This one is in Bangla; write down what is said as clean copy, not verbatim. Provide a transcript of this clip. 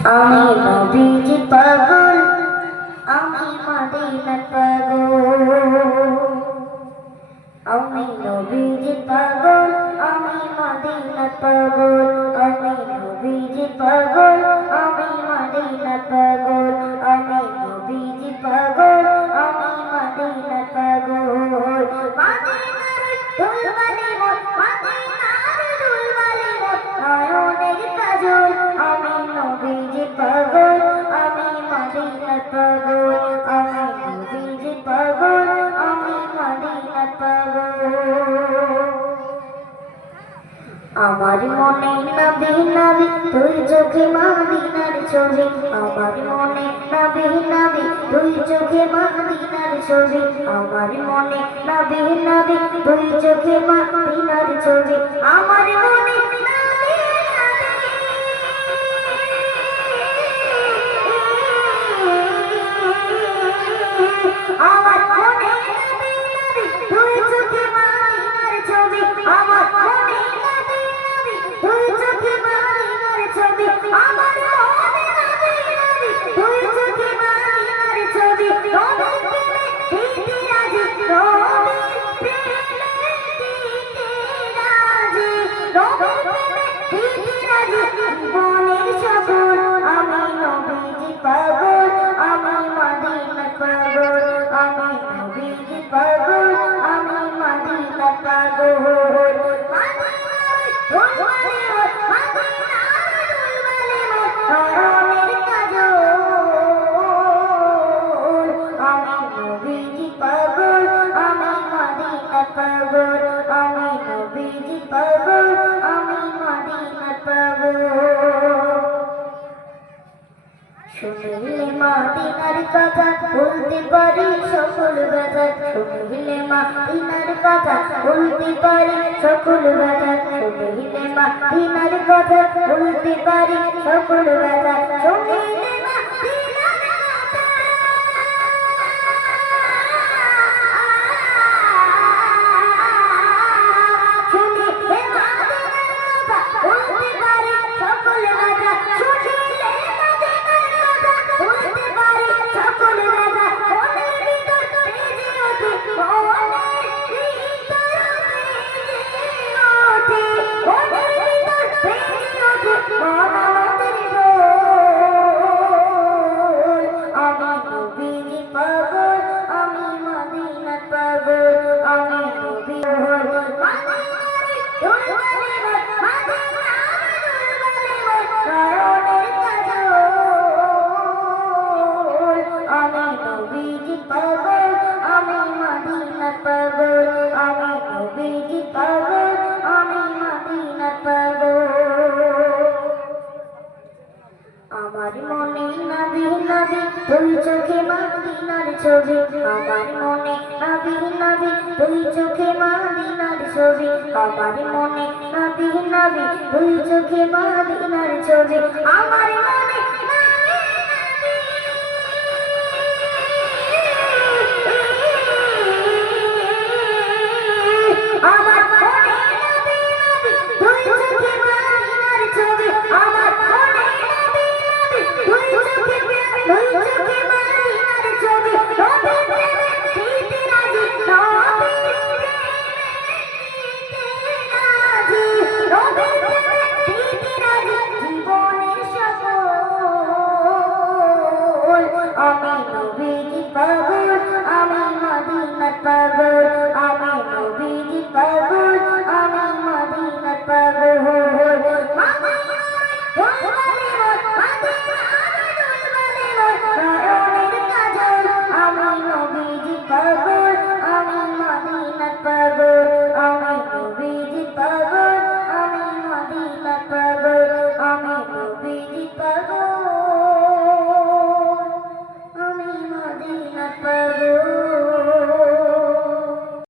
আমি নবীজি পাগল, আমি মদিনার পাগল। আমি নবীজি পাগল, আমি মদিনার পাগল। আমি নবীজি পাগল, আমি মদিনার পাগল। আমি নবীজি পাগল, আমি মদিনার পাগল। মদিনার দুলবালি মোর, মদিনার দুলবালি মোর, নয়নের কাজল। আমি নবীজি পাগল, আমি মদিনার পাগল। আমি নবীজি পাগল, আমি মদিনার পাগল। আমার মনে নবী নবী তুই চোখে মদিনার ছবি। আমার মনে নবী নবী তুই চোখে মদিনার ছবি। আমার মনে নবী নবী তুই চোখে মদিনার ছবি। আমার মনে নবী আমার মনে নবী নবী তুই চোখে মদিনার ছবি। আমার মনে নবী নবী তুই চোখে মদিনার ছবি। আমার মনে নবী নবী তুই চোখে মদিনার ছবি। নবী প্রেমে দিতে রাজি, নবী প্রেমে দিতে রাজি, নবী প্রেমে দিতে রাজি জীবনের সফর। আমি নবীজি পাগল, আমি মদিনার পাগল। আমি নবীজি পাগল, আমি মদিনার পাগল। মদিনার দুলবালি মোর, মদিনার দুলবালি মোর, নয়নের কাজল। আমি নবীজি পাগল, আমি মদিনার পাগল। আমি নবীজি পাগল, আমি মদিনার পাগল। শুনিলে মদিনার কথা বলতে পারি সকল ব্যথা। শুনিলে মদিনার কথা বলতে পারি সকল ব্যথা। শুনিলে মদিনার কথা বলতে পারি সকল ব্যথা। শুনিলে মদিনার কথা, শুনিলে মদিনার কথা বলতে পারি সকল ব্যথা। শুনিলে মদিনার কথা বলতে পারি সকল ব্যথা। মনের ভিতর বেজে ওঠে, মনের ভিতর বেজে ওঠে, মনের ভিতর বেজে ওঠে মহানন্দের ঢোল। আমি নবীজি পাগল, আমি মদিনার পাগল। আমি নবী মদিনার দুলবালি মোর, মদিনার দুলবালি মোর, নয়নের কাজল। আমি নবীজি পাগল, আমি মদিনার পাগল। আমি নবীজি পাগল, আমি মদিনার পাগল। আমার মনে নবী নবী তুই চোখে মদিনার ছবি। আমার মনে নবী নবী তুই চোখে মদিনার ছবি। আমার মনে নবী নবী তুই চোখে মদিনার ছবি। আমার মনে